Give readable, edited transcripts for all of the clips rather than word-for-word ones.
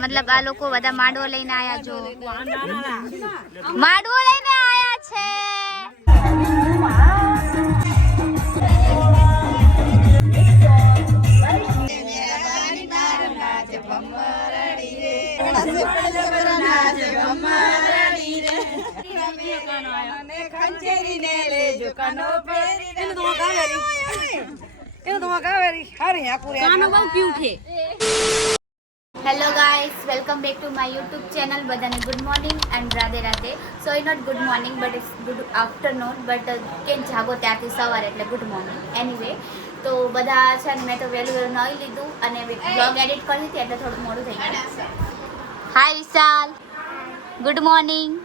મતલબ આ લોકો બધા માંડવો લઈને આયા જો માંડવો લઈને આયા છે hello guys welcome back to my YouTube channel બધાને good morning and Radhe Radhe so it not good morning but it's good afternoon but કેમ જાગો ત્યારથી સવારે એટલે ગુડ મોર્નિંગ એનીવે તો બધા છે ને મેં તો વહેલું નહીં લીધું અને બ્લોગ એડિટ કરી હતી એટલે થોડું મોડું થઈ ગયું હાય વિશાલ ગુડ મોર્નિંગ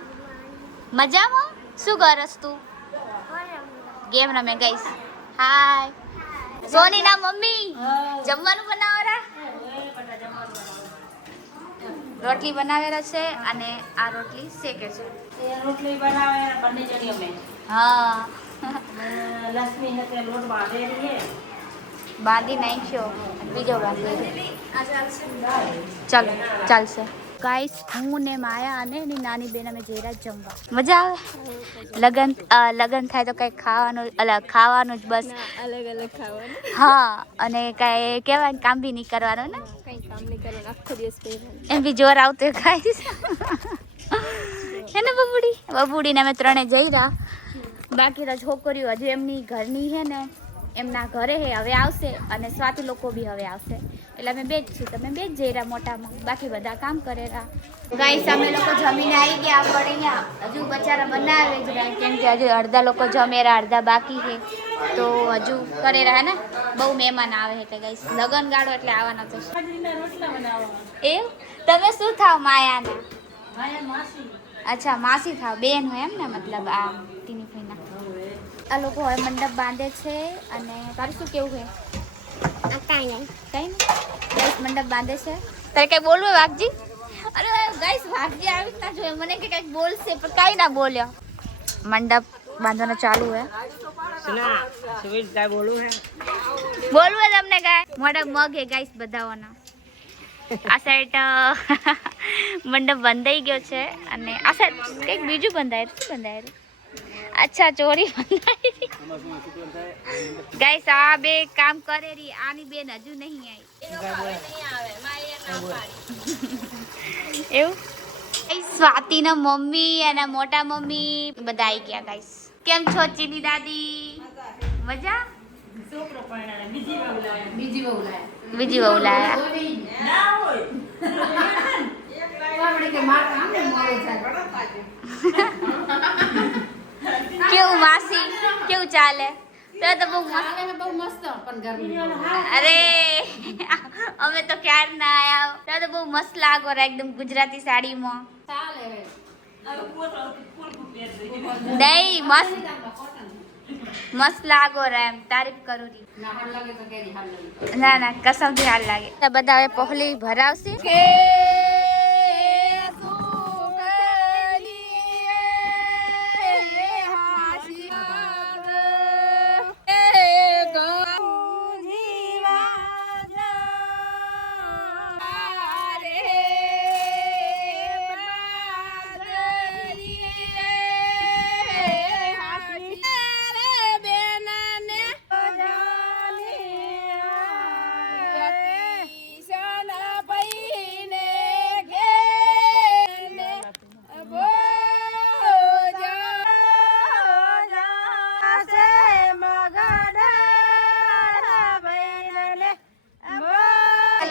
મજામાં શું કરસ તું ગેમ રમે ગઈશ હાય સોની ના મમ્મી જમવાનું બનાવરા રોટલી બનાવેલા છે અને આ રોટલી શેકે છે રોટલી બનાવે બંને જણી અમે હા લક્ષ્મી ને લોટ બાંધે રહીએ બાંધી નાખ્યો બીજો બાંધી ચાલો ચાલશે ગાઈસ હું ને માયા અને એની નાની બેન અમે જઈ રહ્યા જમવા મજા આવે લગન થાય તો કંઈક ખાવાનું જ બસ અલગ અલગ ખાવાનું હા અને કાંઈ કહેવાય કામ બી નહીં કરવાનું ને કઈ કામ નહીં કરવાનું આખો દિવસ પહેરવાનું એમ બી જોર આવતો ખાઈશ હે ને બબુડીને અમે ત્રણે જઈ રહ્યા બાકી તો છોકરીઓ હજુ એમની ઘરની છે ને એમના ઘરે હે હવે આવશે અને સ્વાતિ લોકો બી હવે આવશે એટલે અમે બે જ છીએ તમે બે જ જઈ રહ્યા મોટામાં બાકી બધા કામ કરે રહ્યા ગાઈસ અમે લોકો જમીને આવી ગયા પણ અહીંયા હજુ બચારા બનાવે જ રહ્યા કેમ કે હજુ અડધા લોકો જમે રહ્યા અડધા બાકી છે તો હજુ કરે રહ્યા ને બહુ મહેમાન આવે એટલે ગાઈસ લગન ગાળો એટલે આવવાના થશે રોટલા બનાવવા એવું તમે શું થાવ માયાના માયા માસી અચ્છા માસી થાવ બેન હોય એમ ને મતલબ આ ટીની ફઈના આ લોકો હવે મંડપ બાંધે છે અને તારું શું કેવું છે કઈ નહીં ગાઈસ મંડપ બાંધે છે તારે કઈ બોલવું વાઘજી અરે ગાઈસ વાઘજી આવી જ ના જોઈએ મને કે કંઈક બોલશે પણ કાંઈ ના બોલ્યો મંડપ બાંધવાનું ચાલુ હે સુના સુવિલ કાય બોલું હે બોલવું હે તમને કાંઈ મોટા મગ હે ગાઈસ બધાઓના આ સાઈડ મંડપ બંધાઈ ગયો છે અને આ સાઈડ કંઈક બીજું બંધાયું શું બંધાયું અચ્છા ચોરી બંધાઈ ગાઈસ આ બે કામ કરે રી આની બેન હજુ નહીં આવી એવું સ્વાતિના મમ્મી અને મોટા મમ્મી બધા આવી ગયા ગાઈસ કેમ છો ચીની દાદી મજા છોકરો પરણાને બીજી બહુ લાયા બીજી બહુ લાયા ના હોય કેવું માસી કેવું ચાલે તો બહુ મસ્ત અરે અમે તો ક્યાર ના આયા તો બહુ મસ્ત લાગો રે એકદમ ગુજરાતી સાડીમાં નહીં મસ્ત લાગો રે એમ તારીફ કરું રી ના ના કસમથી હાલ લાગે બધા હવે પહોલી ભરાવશે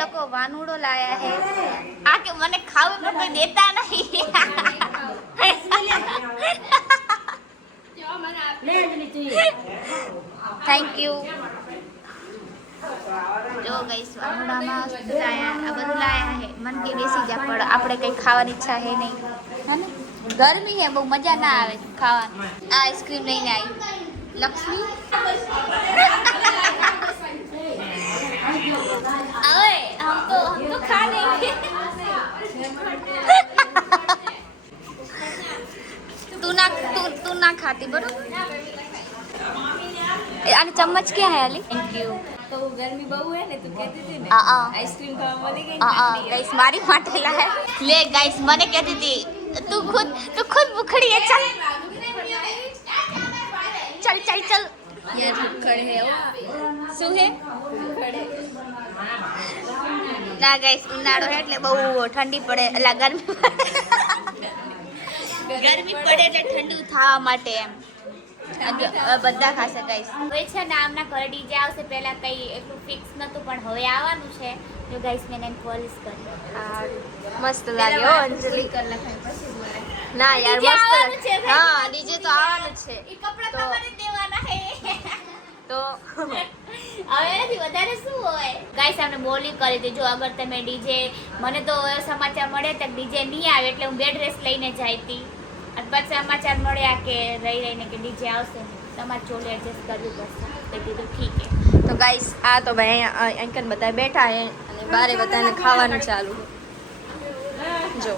લોકો વાનુડો લાયા હે આ કે મને ખાવું પણ કોઈ દેતા નહીં થેન્ક યુ જો ગાઈસ વાનુડામાં લાયા આ બધું લાયા હે મન કે બેસી જા પણ આપણે કઈ ખાવાની ઈચ્છા હે નહીં હે ને ગરમી હે બહુ મજા ના આવે ખાવાની આ આઈસ્ક્રીમ લઈને આવી લક્ષ્મી अरे हम तो खा लेंगे तू ना खाती बरोबर અને ચમ્મચ ક્યાં હે અલી થેન્ક યુ કહું ગરમી બહુ હે ને તું કહેતી હતી ને હા આઈસ્ક્રીમ ખાવા મળી ગઈ ગાઈસ મારી માટે લાય લે ગાઈસ મને કહેતી હતી તું ખુદ ભૂખડી है चल चल चल चल યાર ભૂખડ હે શું હે ભૂખડ હે ના ગાઈસ ઉનાળો હે એટલે બહુ ઠંડી પડે એટલે ગરમી પડે એટલે ઠંડુ થવા માટે એમ બધા ખાશે ગાઈસ હવે છે ને આમના ઘરે ડીજે આવશે પહેલા કઈ એટલું ફિક્સ નતું પણ હવે આવવાનું છે જો ગાઈસ મેં એને પોલિશ કરી મસ્ત લાગ્યો અંજલિ કર લખાય પછી બોલે ના યાર DJ મસ્ત આવવાનું છે ભાઈ. હા ડીજે તો આવવાનું છે એ કપડા તો- તમારે દેવાના હે તો હવે એનાથી વધારે શું હોય ગાઈસ આપણે બોલી કરી હતી જો અગર તમે ડીજે મને તો સમાચાર મળ્યા હતા ડીજે નહીં આવે એટલે હું બેડ રેસ લઈને જાય હતી અને પછી સમાચાર મળ્યા કે રહી રહીને કે ડીજે આવશે ને તમારે ચોલી એડજસ્ટ કરવી પડશે તો કીધું ઠીક છે તો ગાઈસ આ તો ભાઈ અહીંયા અંકલ બધા બેઠા હે અને બારે બધાને ખાવાનું ચાલુ છે જો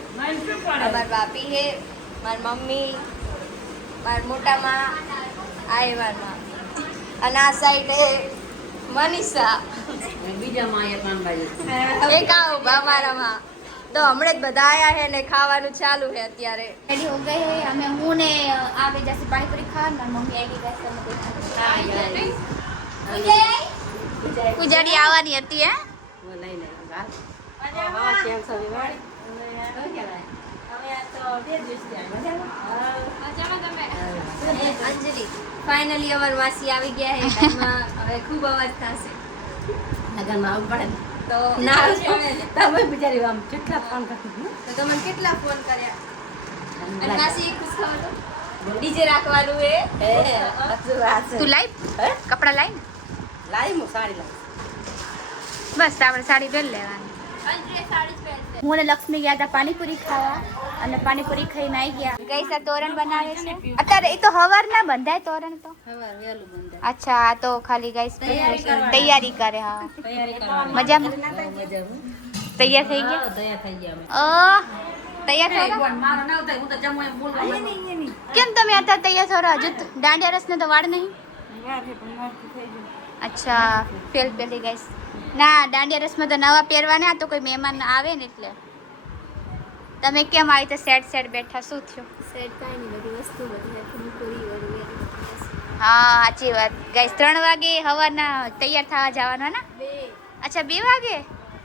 આ માર બાપી હે માર મમ્મી માર મોટા માં આ હે માર માં અને આ સાઈડ હે મનીષા બીજા માં એક કાનભાઈ એક આ ઉભા મારામાં તો હમણાં જ બધા આયા હે ને ખાવાનું ચાલુ હે અત્યારે रेडी हो गए हैं हमें मुंह ने आगे जैसे पानी पूरी खा ना मम्मी आएगी वैसे પૂજાડી આવવાની હતી હે લઈ લે હા કેમ છો વિવાળી હવે આ તો બે દિવસ અંજલિ ફાઇનલી અમાર માસી આવી ગયા હે ઘરમાં હવે ખૂબ અવાજ થશે લગનમાં આવવું પડે ને તો ના તમે તમે બિચારી આમ કેટલા ફોન કરતી તો તમને કેટલા ફોન કર્યા અને માસી એક ખુશ ખબર તો ડીજે રાખવાનું હે તું લાઈ કપડા લાઈ ને લાઈ હું સાડી લાવી બસ આપણે સાડી પહેરી લેવાની અંજલિ સાડી પહેરશે હું અને લક્ષ્મી ગયા હતા પાણીપુરી ખાવા અને પાણીપુરી ખાઈને આવી ગયા ગઈ સા તોરણ બનાવે છે અત્યારે એ તો હવાર ના બંધાય તોરણ તો હવે વહેલું બંધ અચ્છા આ તો ખાલી ગાઈસ તૈયારી કરે હા તૈયારી કરવાની મજામાં મજા તૈયાર થઈ ગયા દયા થઈ ગયા તૈયાર થઈ ગયા મારો ના થાય હું તો જમું એમ બોલવા કેમ તમે અત્યારે તૈયાર થો હજુ તો દાંડિયા રસ ને તો વાળ નહીં અચ્છા ફેલ પેલી ગાઈસ ના દાંડિયા રસમાં તો નવા પહેરવાના આ તો કોઈ મહેમાન આવે ને એટલે તમે કેમ આવી તો સેટ સેટ બેઠા શું થયું સેટ કાઈ નહીં બધી વસ્તુ બધી રાખીને પૂરી વળી હા સાચી વાત ગાઈસ 3 વાગે સવારના તૈયાર થવા જવાના ના બે અચ્છા 2 વાગે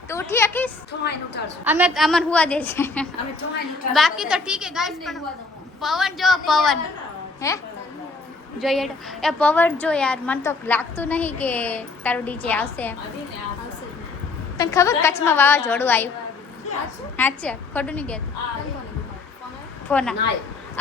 તો ઉઠી શકીશ ચોહાઈને ઉઠાડશું અમે અમન હુવા દે છે અમે ચોહાઈને ઉઠાડશું બાકી તો ઠીક હે ગાઈસ પણ પવન જો પવન હે જોઈએ એ પવન જો યાર મને તો લાગતું નહીં કે તારું ડીજે આવશે એમ આવશે તને ખબર કચ્છમાં વાવાઝોડું આવ્યું સાચે ખોટું નહીં કહેતું ફોન ના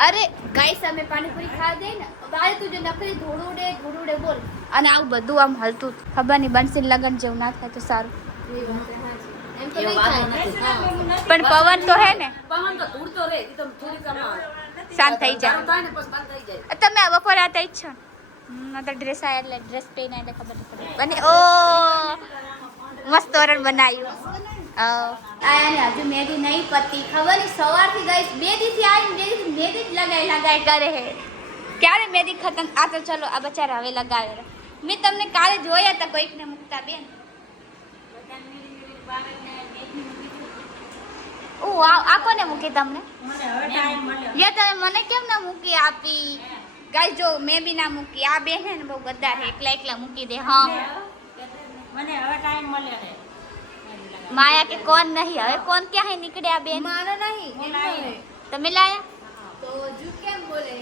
અરે ગાઈસ અમે પાણીપુરી ખાવા દે ને બારે તું જો નકરી ધૂળુડે બોલ અને આવું બધું આમ હલતું ખબર નહીં બંસીન લગન જેવું ના થાય તો સારું એ વાત હાચી એમ તો એ નહીં વાત થાય નથી. હા પણ પવન તો હે ને પવન તો ધૂળતો રહે એ તો થોડી કમ શાંત થઈ ચાલુ જાય થાય ને પછી બંધ થઈ જાય તમે બપોરે આતા જ છો તો ડ્રેસ આયા એટલે ડ્રેસ પહેરીને એટલે ખબર નહીં પડે બને ઓ મસ્ત તોરણ બનાવ્યું આયા હજુ મેદી નહીં પતી ખબર નહીં સવારથી ગઈ 2 દિવસથી આવી મેદી જ લગાઈ કરે હે ક્યારે મેદી ખતમ આ તો ચલો આ બચારા હવે લગાવે મેં તમને કાલે જોયા હતા કોઈકને મૂકતા બેન ઓ આ કોને મૂકી તમને મને હવે ટાઈમ મળ્યો યા તમે મને કેમ ના મૂકી આપી ગાઈસ જો મેં બી ના મૂકી આ બેન હે ને બહુ ગદ્દાર હે એકલા મૂકી દે હા મને હવે ટાઈમ મળ્યો છે માયા કે કોણ નહીં હવે કોણ ક્યાં હે નીકળ્યા બેન મારો નહીં એમનો હે તમે લાયા તો જુ કેમ બોલે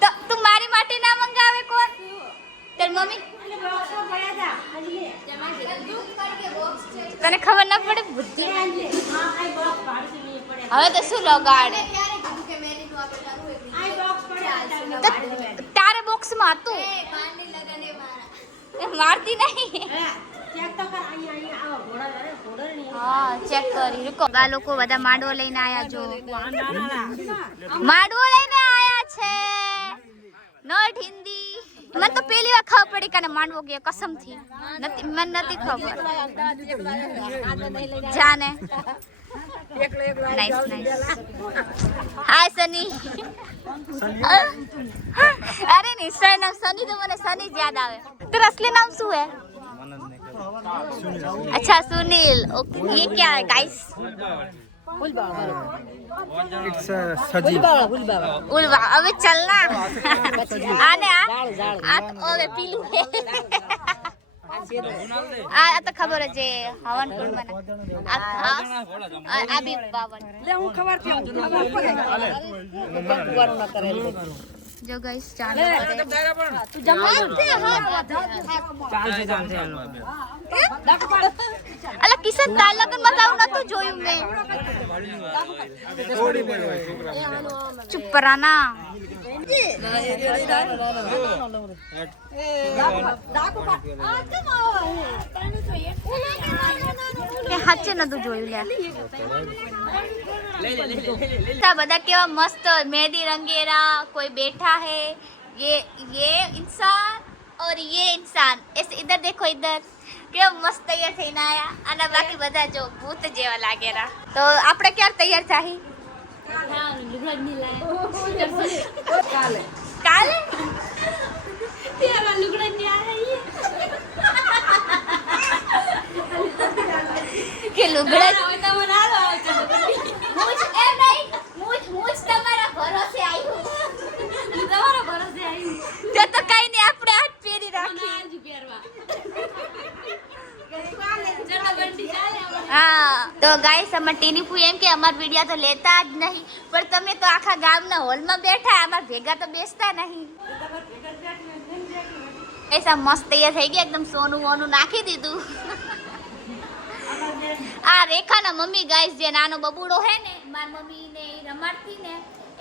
તો તું મારી માટે ના મંગાવે કોણ તાર મમ્મી તને ખબર ના પડે બુદ્ધિ હવે તો શું લગાડે ક્યારે કીધું કે મેરીનું આપણે કરવું તો તારે બોક્સમાં હતું પાણી લગાને મારા એ મારતી નહીં હા ચેક કરી રૂકો આ લોકો બધા માંડવો લઈને આયા જો માંડવો લઈને આયા છે નોટ હિન્દી મને તો પહેલી વાર ખબર પડી કે માંડવો કે કસમ થી નથી મને નથી ખબર જાને નાઈસ નાઈસ હાય સની અરે નહીં સર નામ સની તો મને સની જ યાદ આવે તારું અસલી નામ શું હે अच्छा सुनील ओके ये क्या है गाइस इट्स सजी उलवा अबे चलना आने आ ओवे पीलू आ तो खबर है जे हवन कुंड में आ खास आ भी बावन લે હું ખબર છે કુવાનું ના કરે जो गाइस चालू તું જમવા અલા કિશન તાર લગન બતાવું નતું જોયું મેં ચૂપ રાના કે હાચે નતું જોયું લે બધા કેવા મસ્ત मेहंदी रंगेरा कोई बैठा है ये इंसान और ये इंसान ऐसे इधर देखो इधर કેવા મસ્ત તૈયાર થઈને આયા અને બાકી બધા જો ભૂત જેવા લાગેલા તો આપણે ક્યારે તૈયાર થાહી કાલે તેરા લુગડા ની આયા કે લુગડા મુજ એ નહીં મુજ તમારા ભરોસે આવ્યું તમારા ભરોસે આવ્યું તે તો કઈ નહીં આપણે હાથ પેરી રાખી હા તો ગાઈસ અમાર ટીની ફૂ એમ કે અમાર વિડિયો તો લેતા જ નહીં પણ તમે તો આખા ગામના હોલમાં બેઠા અમાર ભેગા તો બેસતા નહીં એસા મસ્ત તૈયાર થઈ ગયા એકદમ સોનું વોનું નાખી દીધું આ રેખાના મમ્મી ગાઈસ જે નાનો બબુડો હે ને માર મમ્મી ને રમાડતી ને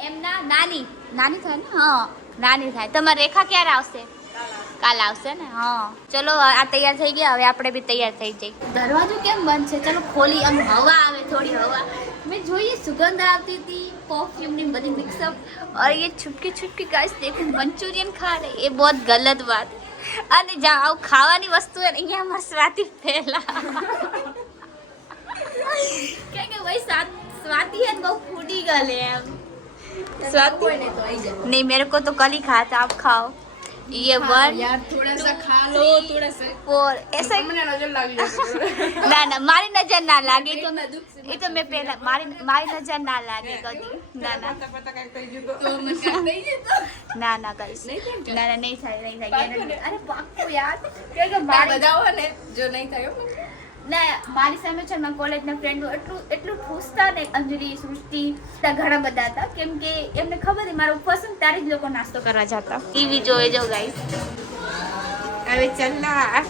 એમના નાની થાય ને હા નાની થાય તમારે રેખા ક્યારે આવશે કાલ આવશે ને હા ચલો આ તૈયાર થઈ ગયા હવે આપણે બી તૈયાર થઈ જઈએ દરવાજો કેમ બંધ છે ચલો ખોલી આમ હવા આવે થોડી હવા मैं જોઈએ सुगंध आती थी परफ्यूम ની બધી મિક્સઅપ और ये छुटकी छुटकी गाइस देखो मंचूरियन खा रहे ये बहुत गलत बात અને જ્યાં આવું ખાવાની વસ્તુ હોય અહીંયા અમાર સ્વાતિ પહેલા કે ભાઈ स्वाति है बहुत फूडी गले हम स्वाति नहीं मेरे को तो कल ही खाया था आप खाओ ये वन यार थोड़ा सा खा लो थोड़ा सा और ऐसा મને નજર લાગી જશે ના ના મારી નજર ના લાગે તો એ તો મેં પહેલા મારી નજર ના લાગે કદી ના ના પતા કઈ થઈ ગયું તો મને કઈ થઈ ગયું ના ના કરીશ ના ના નહીં થાય અરે પાક્કું યાર કે મારી બધાઓ ને જો નહીં થયો ના મારી સામે છે મારા કોલેજના ફ્રેન્ડો એટલું ઠૂસતા ને અંજલિ સૃષ્ટિ ઘણા બધા હતા કેમ કે એમને ખબર હતી મારો ઉપવાસ ત્યારે જ લોકો નાસ્તો કરવા જતા ટીવી જોઈ જો ગાઈસ હવે ચલના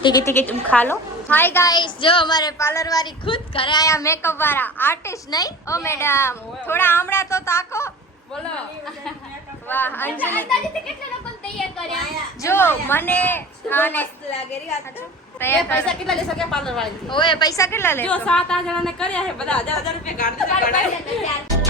ટીકી तुम खा लो हाय गाइस जो हमारे पार्लर वाली खुद घरे आया मेकअप वाला आर्टिस्ट नहीं ओ मैडम थोड़ा आमड़ा तो ताको બોલો वाह अंजलि કેટલા લોકો તૈયાર કર્યા जो मने आने લાગે રી આ तैयार પૈસા કેટલા લેશો કે પાર્લર વાળી ओए पैसा કેટલા જો લેશો 7-8 જણાને કર્યા છે બધા 1000 રૂપિયા કાઢી દીધા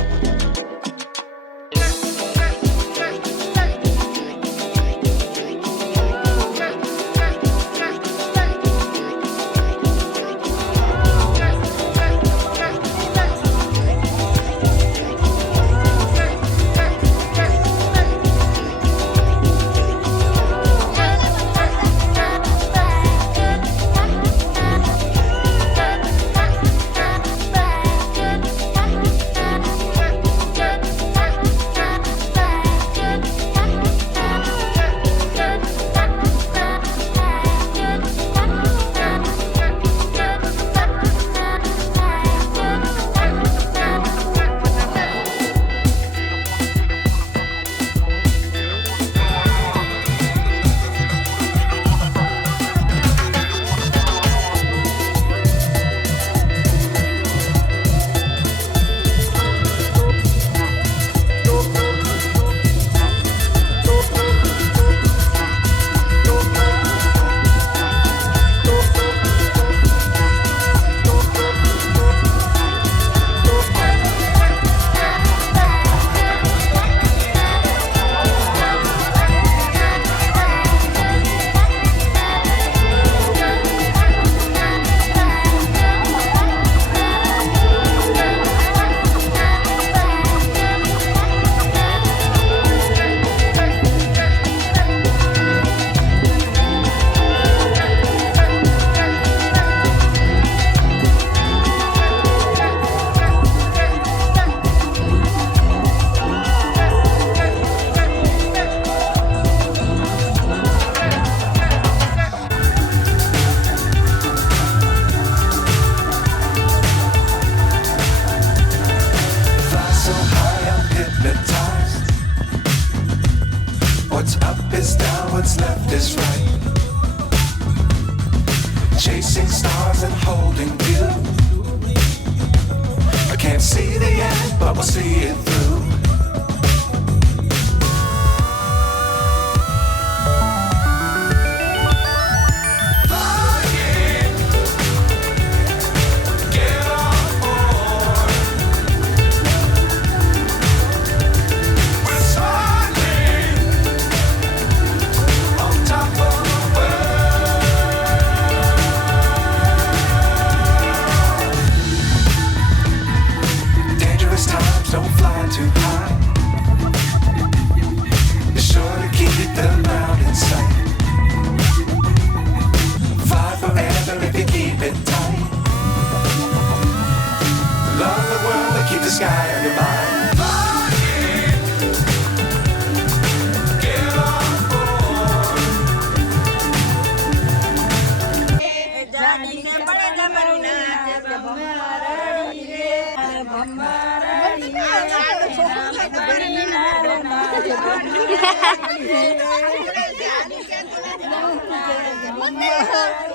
night. Chasing stars and holding you. I can't see the end, but we'll see it through. Flying, get on board. We're smiling on top of the world. Dangerous times, don't fly too high. Be sure to keep them out in sight. Fly forever if you keep it tight. Love the world and keep the sky on your mind. Flying, get on board.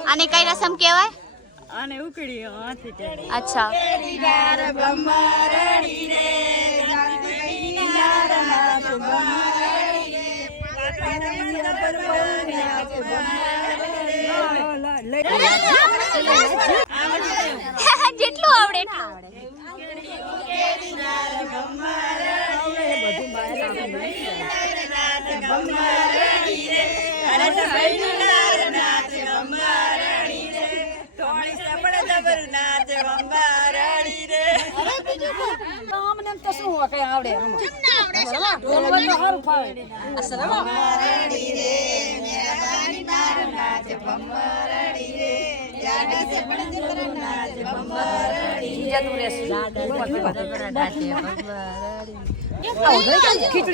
આને કઈ રસમ કહેવાય? આને ઉકળી હાથી અચ્છા. જેટલું આવડે એટલું. તો શું કઈ આવડે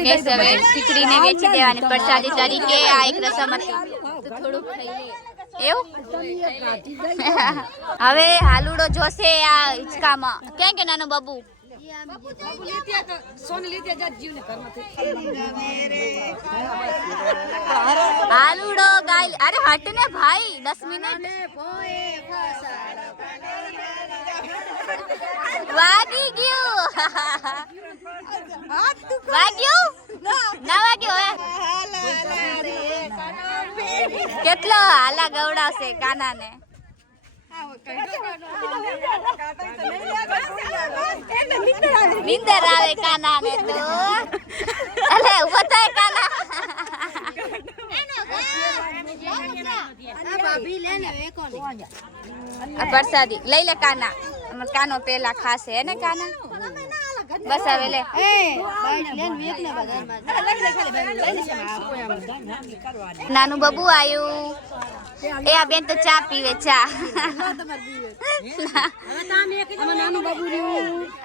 ગેસ હવે ખીચડીને વેચી દેવાની પ્રસાદી તરીકે. આ એક રસમ હતી. તો થોડુંક ખાઈ લે. એવું હવે હાલુડો જોશે આ હિંચકામાં. ક્યાં કે નાનો બાબુ? હાલુડો ગાય. અરે હટ ને ભાઈ, 10 મિનિટ વાગી ગયું. વાગ્યું ના વાગ્યું? હવે કેટલો હાલા ગવડાવશે કાનાને. નીંદર આવે કાનાને તો. અલે ઉભો થાય કાના. આ પ્રસાદી લઈ લે કાના. કાનો પેલા ખાશે હે ને કાના? બસ હવે લે. નાનું બબુ આયું. એ આ બેન તો ચા પીવે, ચા.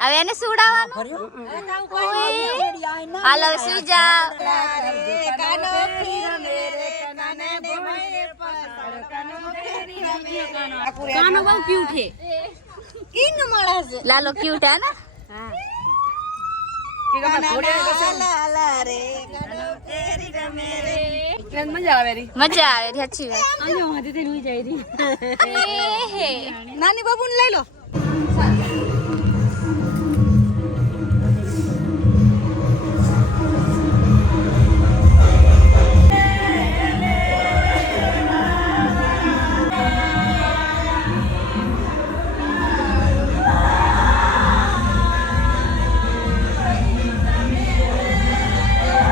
હવે એને સુડાવવાનું. હાલ હવે સુઈ જા. લાલો ક્યુટ હે ને? મજા આવે મજા આવે. સાચી વાત. આને હાથેથી નુઈ જાય રી. નાની બાબુ ને લઈ લો.